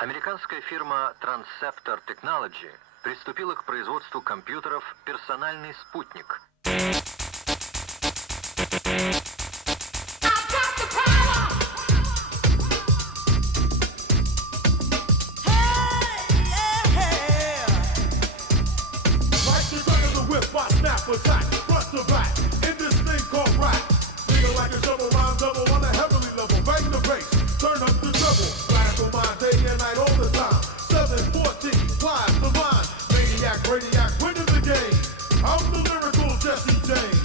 Американская фирма Transceptor Technology приступила к производству компьютеров «Персональный спутник». Attack, front to back, in this thing called rap. Nigga like a shovel, rhyme double on a heavenly level. Bang the bass, turn up the treble. Blast on my day and night all the time. 714, wise, divine, maniac, radiac, winning the game. I'm the lyrical Jesse James.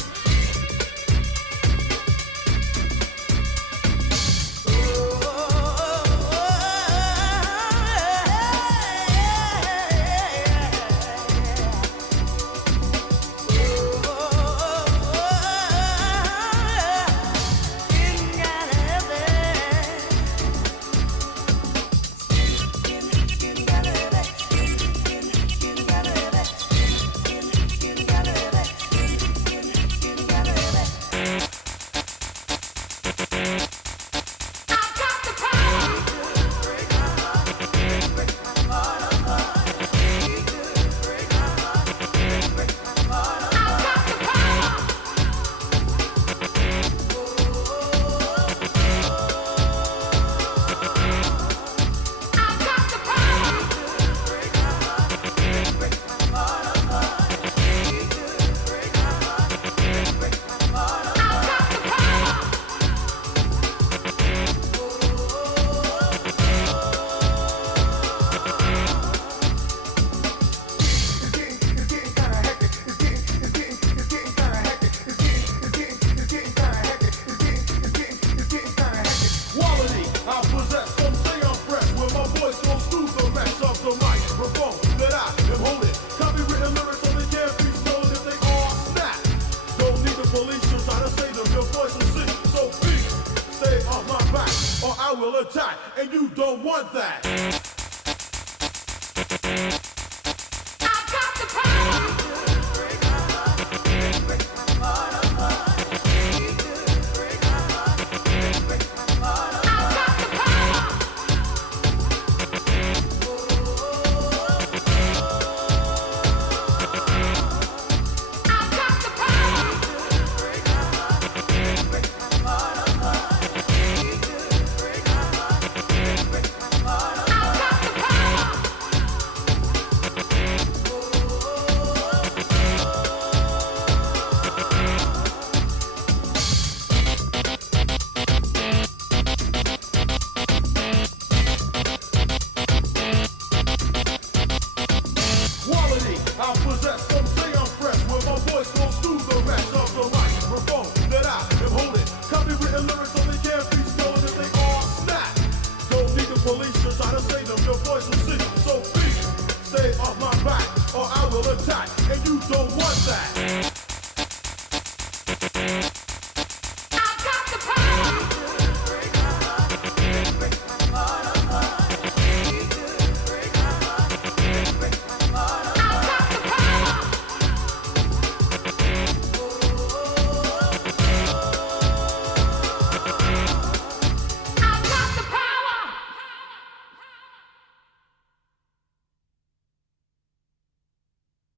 Will attack, and you don't want that. I've got the power. I possess, some say I'm fresh, where my voice goes through the rest of the microphone that I am holding. Copywritten lyrics so they can't be stolen if they all snap. Don't need the police to try to say them, your voice will sing. So please, stay off my back or I will attack, and you don't want that.